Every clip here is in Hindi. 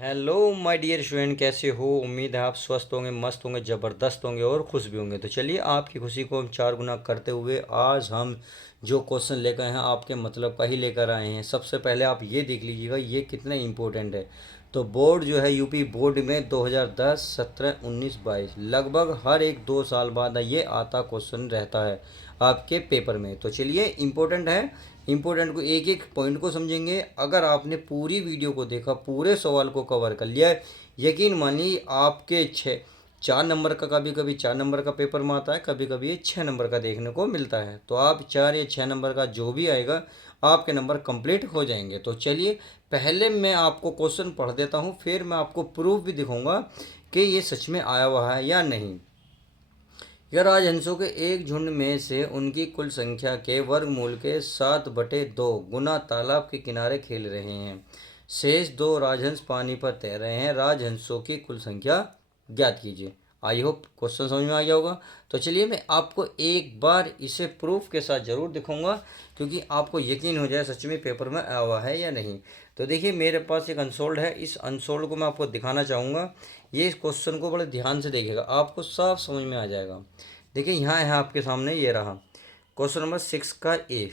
हेलो माय डियर स्टूडेंट, कैसे हो। उम्मीद है आप स्वस्थ होंगे, मस्त होंगे, ज़बरदस्त होंगे और खुश भी होंगे। तो चलिए आपकी खुशी को हम चार गुना करते हुए आज हम जो क्वेश्चन लेकर आए हैं आपके मतलब का ही लेकर आए हैं। सबसे पहले आप ये देख लीजिएगा ये कितना इम्पोर्टेंट है। तो बोर्ड जो है यूपी बोर्ड में 2010, 17, 19, 22 लगभग हर एक 2 साल बाद ये आता क्वेश्चन रहता है आपके पेपर में। तो चलिए इम्पोर्टेंट है, इम्पोर्टेंट को एक एक पॉइंट को समझेंगे। अगर आपने पूरी वीडियो को देखा, पूरे सवाल को कवर कर लिया है, यकीन मानिए आपके 4 नंबर का, कभी कभी 4 नंबर का पेपर में आता है, कभी कभी ये 6 नंबर का देखने को मिलता है। तो आप 4 या 6 नंबर का जो भी आएगा आपके नंबर कंप्लीट हो जाएंगे। तो चलिए पहले मैं आपको क्वेश्चन पढ़ देता हूँ, फिर मैं आपको प्रूफ भी दिखाऊंगा कि ये सच में आया हुआ है या नहीं। यह राजहंसों के एक झुंड में से उनकी कुल संख्या के वर्गमूल के 7/2 गुना तालाब के किनारे खेल रहे हैं। शेष 2 राजहंस पानी पर तैर रहे हैं। राजहंसों की कुल संख्या ज्ञात कीजिए। आई होप क्वेश्चन समझ में आ गया होगा। तो चलिए मैं आपको एक बार इसे प्रूफ के साथ ज़रूर दिखाऊंगा, क्योंकि आपको यकीन हो जाए सच में पेपर में आया हुआ है या नहीं। तो देखिए मेरे पास एक अनसोल्ड है, इस अनसोल्ड को मैं आपको दिखाना चाहूँगा। ये इस क्वेश्चन को बड़े ध्यान से देखिएगा, आपको साफ समझ में आ जाएगा। देखिए यहाँ है आपके सामने, ये रहा क्वेश्चन नंबर 6 का ए।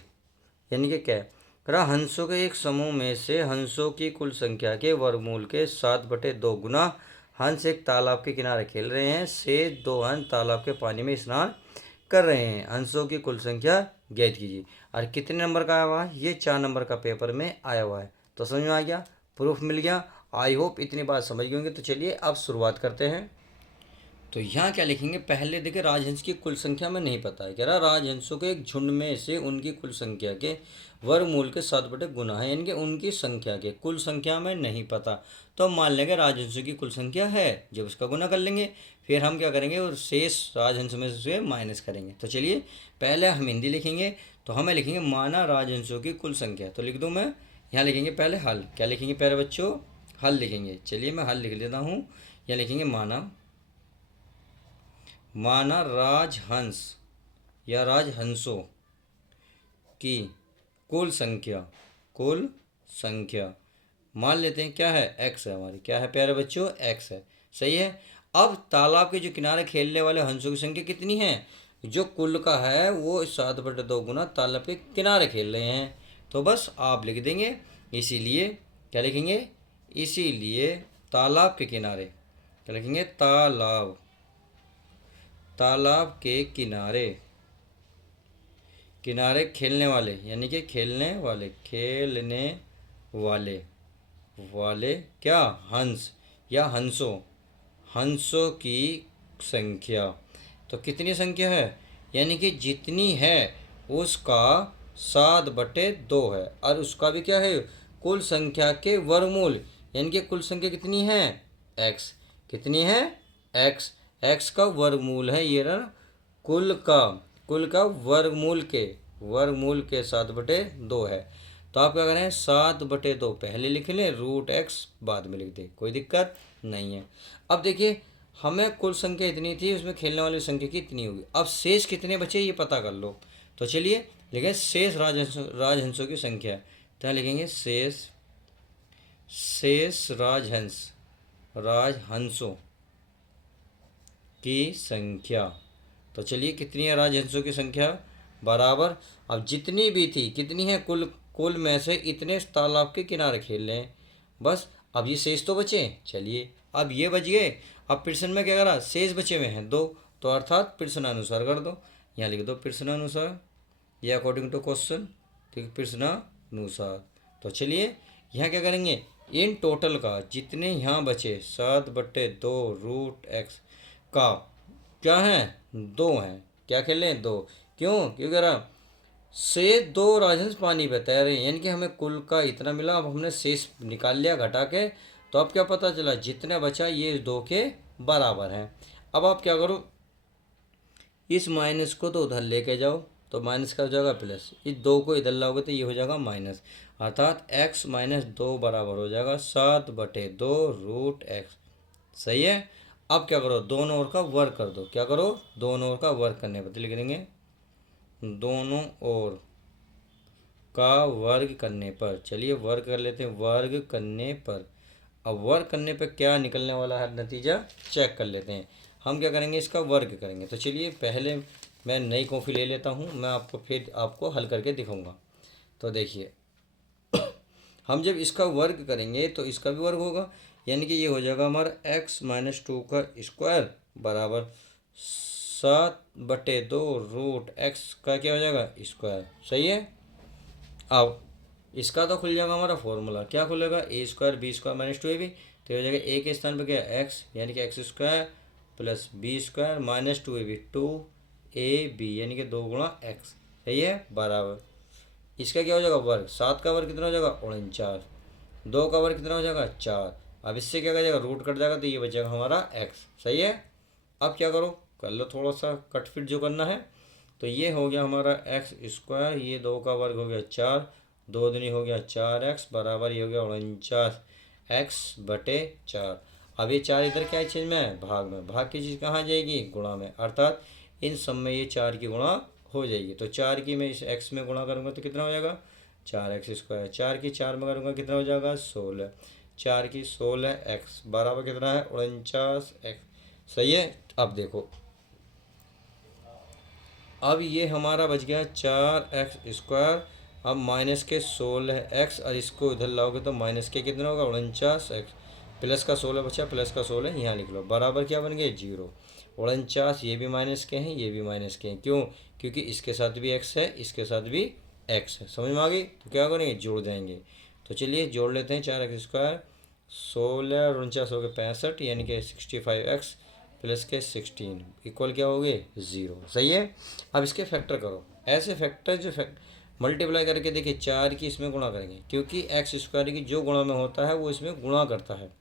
यानी कि क्या है, कह रहा हंसों के एक समूह में से हंसों की कुल संख्या के वर्गमूल के 7/2 गुना हंस एक तालाब के किनारे खेल रहे हैं। शेष 2 हंस तालाब के पानी में स्नान कर रहे हैं। हंसों की कुल संख्या ज्ञात कीजिए। और कितने नंबर का आया हुआ है, ये 4 नंबर का पेपर में आया हुआ है। तो समझ में आ गया, प्रूफ मिल गया। आई होप इतनी बात समझ गए होंगे। तो चलिए अब शुरुआत करते हैं। तो यहाँ क्या लिखेंगे, पहले देखिए राजहंस की कुल संख्या में नहीं पता है। कह रहा राजहंसों के एक झुंड में से उनकी कुल संख्या के वर्गमूल के 7/गुना है, यानी कि उनकी संख्या के कुल संख्या में नहीं पता। तो हम मान लेंगे राजहंसों की कुल संख्या है, जब उसका गुना कर लेंगे फिर हम क्या करेंगे और शेष राजहंस में से माइनस करेंगे। तो चलिए पहले हम हिंदी लिखेंगे। तो हमें लिखेंगे माना राजहंसों की कुल संख्या। तो लिख दूँ मैं, यहाँ लिखेंगे पहले हल। क्या लिखेंगे प्यारे बच्चों, हल लिखेंगे। चलिए मैं हल लिख देता हूँ। यहाँ लिखेंगे माना, माना राजहंस या राजहंसों की कुल संख्या, कुल संख्या मान लेते हैं क्या है, एक्स है हमारी। क्या है प्यारे बच्चों, एक्स है। सही है। अब तालाब के जो किनारे खेलने वाले हंसों की संख्या कितनी है, जो कुल का है वो 7/2 गुना तालाब के किनारे खेल रहे हैं। तो बस आप लिख देंगे, इसीलिए क्या लिखेंगे, इसीलिए तालाब के किनारे क्या लिखेंगे, तालाब, तालाब के किनारे, किनारे खेलने वाले, यानी कि खेलने वाले, खेलने वाले, वाले क्या, हंस या हंसों, हंसों की संख्या। तो कितनी संख्या है, यानी कि जितनी है उसका 7/2 है, और उसका भी क्या है, कुल संख्या के वर्गमूल, यानी कि कुल संख्या कितनी है, एक्स। कितनी है, एक्स। एक्स का वर्गमूल है ये रहा, कुल का, कुल का वर्गमूल के, वर्गमूल के 7/2 है। तो आप क्या करें, 7/2 पहले लिख लें, √x बाद में लिख दें, कोई दिक्कत नहीं है। अब देखिए हमें कुल संख्या इतनी थी, उसमें खेलने वाली संख्या कितनी होगी। अब शेष कितने बचे ये पता कर लो। तो चलिए लिखें शेष राजहंसों की संख्या। तो लिखेंगे शेष, शेष राजहंस, राजहंसों की संख्या। तो चलिए कितनी है राजहंसों की संख्या, बराबर, अब जितनी भी थी कितनी है, कुल, कुल में से इतने तालाब के किनारे खेल रहे हैं। बस अब ये शेष तो बचे। चलिए अब ये बच गए। अब प्रश्न में क्या करा, शेष बचे हुए हैं 2, तो अर्थात प्रश्नानुसार कर दो। यहाँ लिख दो प्रश्नानुसार, ये अकॉर्डिंग टू क्वेश्चन, ठीक, प्रश्नानुसार। तो चलिए यहाँ क्या करेंगे, इन टोटल का जितने यहाँ बचे 7/2 √x का क्या है, 2 हैं। क्या खेल रहे हैं, 2। क्यों, क्योंकि रहा से 2 राजहंस पानी पे तैर रहे हैं, यानी कि हमें कुल का इतना मिला। अब हमने शेष निकाल लिया घटा के, तो अब क्या पता चला, जितना बचा ये 2 के बराबर है। अब आप क्या करो, इस माइनस को तो उधर लेके जाओ, तो माइनस का हो जाएगा प्लस, इस 2 को इधर लाओगे तो ये हो जाएगा माइनस, अर्थात x-2 बराबर हो जाएगा 7/2 √x। सही है। अब क्या करो, दोनों ओर का वर्ग कर दो। क्या करो, दोनों ओर का वर्ग करने पर लिख देंगे, दोनों ओर का वर्ग करने पर। चलिए वर्ग कर लेते हैं, वर्ग करने पर अब वर्ग करने पे क्या निकलने वाला है नतीजा चेक कर लेते हैं। हम क्या करेंगे, इसका वर्ग करेंगे। तो चलिए पहले मैं नई कॉपी ले लेता हूँ, मैं आपको फिर आपको हल करके दिखाऊंगा। तो देखिए हम जब इसका वर्ग करेंगे तो इसका भी वर्ग होगा, यानी कि ये हो जाएगा हमारा x-2 का स्क्वायर बराबर 7/2 रूट x का क्या हो जाएगा स्क्वायर। सही है। अब इसका तो खुल जाएगा हमारा फॉर्मूला, क्या खुलेगा, a² b² -2ab। तो हो जाएगा a के स्थान पर क्या x, यानी कि x² plus b² -2ab 2ab यानी कि 2 × x। सही है, बराबर इसका क्या हो जाएगा वर्ग, 7 का वर्ग कितना हो जाएगा 49, 2 का वर्ग कितना हो जाएगा 4। अब इससे क्या कर जाएगा, रूट कट जाएगा तो ये बचेगा हमारा x। सही है। अब क्या करो, कर लो थोड़ा सा कट फिट जो करना है। तो ये हो गया हमारा x², ये 2 का वर्ग हो गया 4, 2 दूनी हो गया 4x बराबर ये हो गया 49 x/4। अब ये 4 इधर क्या चीज़ में है, भाग में। भाग की चीज़ कहाँ जाएगी, गुणा में, अर्थात इन सब में ये 4 की गुणा हो जाएगी। तो 4 की मैं इस x में गुणा करूँगा तो कितना हो जाएगा 4x²। 4 की 4 में करूँगा कितना हो जाएगा 16। 4 की 16x बराबर कितना है 49x। सही है। अब देखो, अब ये हमारा बच गया 4x²। अब माइनस के 16x और इसको इधर लाओगे तो माइनस के कितना होगा 49x, प्लस का 16 बचा, प्लस का 16 यहाँ लिख लो, बराबर क्या बन गए 0। 49 ये भी माइनस के हैं, ये भी माइनस के हैं, क्यों, क्योंकि इसके साथ भी x है, इसके साथ भी x है। समझ में आ गई। तो क्या करेंगे, जोड़ देंगे। तो चलिए जोड़ लेते हैं, 4x², 16 और 49 हो गए 65, यानी कि 65x प्लस के 16 इक्वल क्या हो गए 0। सही है। अब इसके फैक्टर करो, ऐसे फैक्टर जो मल्टीप्लाई करके देखिए 4 की इसमें गुणा करेंगे, क्योंकि x² की जो गुणा में होता है वो इसमें गुणा करता है।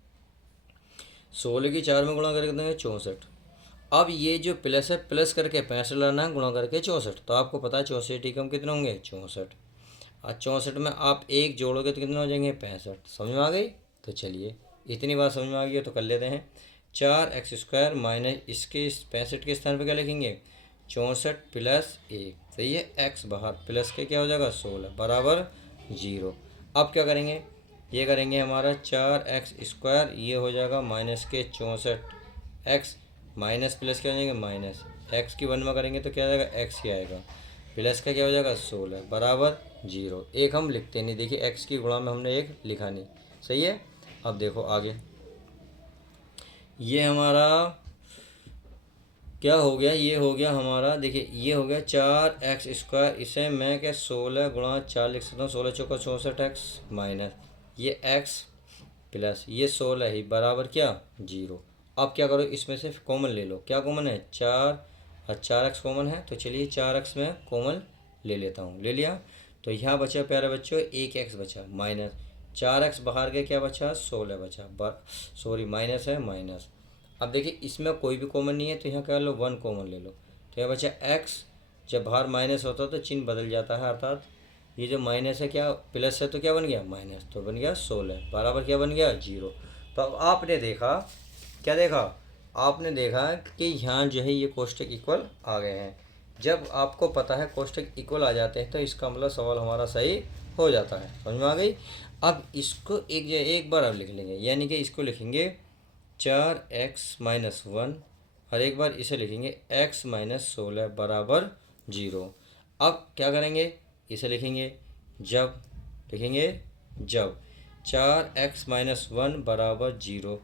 16 की 4 में गुणा करके देंगे 64। अब ये जो प्लस है, प्लस करके 65 लाना है, गुणा करके 64। तो आपको पता है 64 कम कितने होंगे 64। और 64 में आप एक जोड़ोगे तो कितने हो जाएंगे 65। समझ में आ गई। तो चलिए इतनी बात समझ में आ गई है तो कर लेते हैं। 4x² माइनस इसके 65 के स्थान पर क्या लिखेंगे 64 प्लस 1। सही है। x बाहर, प्लस के क्या हो जाएगा 16 बराबर 0। अब क्या करेंगे, ये करेंगे हमारा 4x², ये हो जाएगा माइनस के 64x माइनस प्लस क्या हो जाएंगे माइनस, x की 1 में करेंगे तो क्या आ जाएगा x ही आएगा, प्लस का क्या हो जाएगा 16 बराबर 0। एक हम लिखते नहीं, देखिए x की गुणा में हमने एक लिखा नहीं। सही है। अब देखो आगे, ये हमारा क्या हो गया, ये हो गया हमारा, देखिए ये हो गया 4x², इसे मैं क्या 16 × 4 लिख सकता हूँ, 16 चौका 64x माइनस ये x प्लस ये 16 ही बराबर क्या 0। अब क्या करो, इसमें से कॉमन ले लो, क्या कॉमन है 4 और 4x कॉमन है। तो चलिए 4x में कॉमन ले लेता हूँ, ले लिया। तो यहाँ बचा प्यारे बच्चों 1x बचा माइनस 4x बाहर गया, क्या बचा 16 बचा, सॉरी माइनस है माइनस। अब देखिए इसमें कोई भी कॉमन नहीं है तो यहाँ क्या लो 1 कॉमन ले लो। तो यहाँ बचा x, जब बाहर माइनस होता है तो चिन्ह बदल जाता है, अर्थात ये जो माइनस है क्या प्लस है तो क्या बन गया माइनस, तो बन गया 16 बराबर क्या बन गया 0। तो अब आपने देखा, क्या देखा, आपने देखा कि यहाँ जो है ये कोष्टक इक्वल आ गए हैं। जब आपको पता है कोष्टक इक्वल आ जाते हैं तो इसका मतलब सवाल हमारा सही हो जाता है। समझ में आ गई। अब इसको एक बार अब लिख लेंगे, यानी कि इसको लिखेंगे 4x-1 और एक बार इसे लिखेंगे x-16 बराबर 0। अब क्या करेंगे, इसे लिखेंगे जब 4x-1 बराबर 0,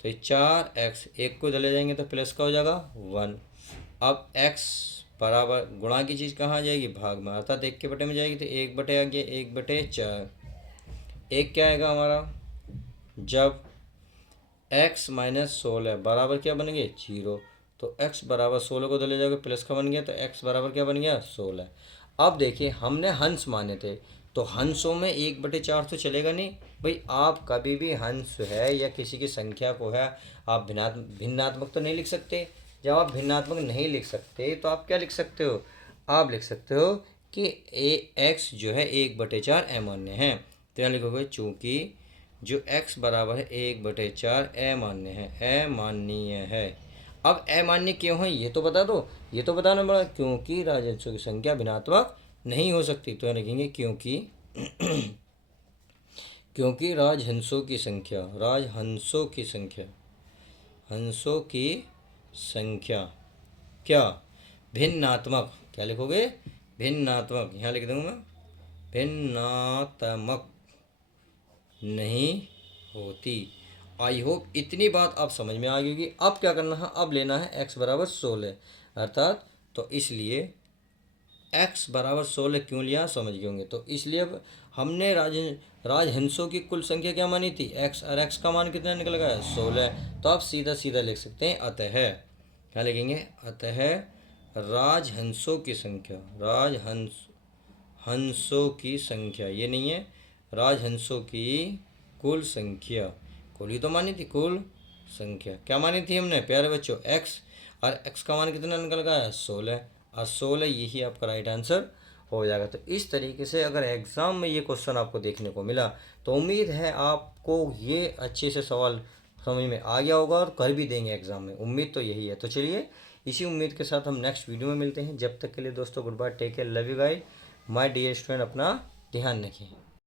तो 4x एक को चले जाएंगे तो प्लस का हो जाएगा 1। अब x बराबर गुणा की चीज़ कहाँ आ जाएगी भाग में, अर्थात 1 के बटे में जाएगी, तो 1/, आगे 1/4, एक क्या आएगा हमारा, जब x-16 बराबर क्या बन गए 0, तो x बराबर 16 को चले जाओगे प्लस का बन गया, तो x बराबर क्या बन गया 16। अब देखिए हमने हंस माने थे, तो हंसों में 1/4 तो चलेगा नहीं भाई। आप कभी भी हंस है या किसी की संख्या को है आप भिन्नात्मक तो नहीं लिख सकते। जब आप भिन्नात्मक नहीं लिख सकते तो आप क्या लिख सकते हो, आप लिख सकते हो कि x जो है 1/4 अमान्य है। तो यहाँ लिखोगे चूँकि जो x बराबर है 1/4 अमान्य है, अमान्य है। अब अमान्य क्यों है ये तो बता दो, ये तो बताना पड़ा, क्योंकि राजस्व की संख्या भिन्नात्मक नहीं हो सकती। तो लिखेंगे क्योंकि राजहंसों की संख्या, राजहंसों की संख्या, हंसों की संख्या क्या भिन्नात्मक, क्या लिखोगे, भिन्नात्मक, यहाँ लिख दूंगा भिन्नात्मक नहीं होती। आई होप इतनी बात आप समझ में आ गई होगी। अब क्या करना है, अब लेना है x बराबर 16 अर्थात, तो इसलिए x बराबर 16 क्यों लिया समझ गए होंगे। तो इसलिए अब हमने राजहंसों की कुल संख्या क्या मानी थी x, और x का मान कितना निकल गया 16। तो आप सीधा सीधा लिख सकते हैं अतः, क्या लिखेंगे, अतः राजहंसों की संख्या, हंसों की संख्या, ये नहीं है, राजहंसों की कुल संख्या, कुल ही तो मानी थी, कुल संख्या क्या मानी थी हमने प्यारे बच्चों x, और x का मान कितना निकल गया 16, और 16 यही आपका राइट आंसर हो जाएगा। तो इस तरीके से अगर एग्ज़ाम में ये क्वेश्चन आपको देखने को मिला तो उम्मीद है आपको ये अच्छे से सवाल समझ में आ गया होगा और कर भी देंगे एग्ज़ाम में, उम्मीद तो यही है। तो चलिए इसी उम्मीद के साथ हम नेक्स्ट वीडियो में मिलते हैं। जब तक के लिए दोस्तों goodbye, take care, love you guys, my dear student, अपना ध्यान रखें।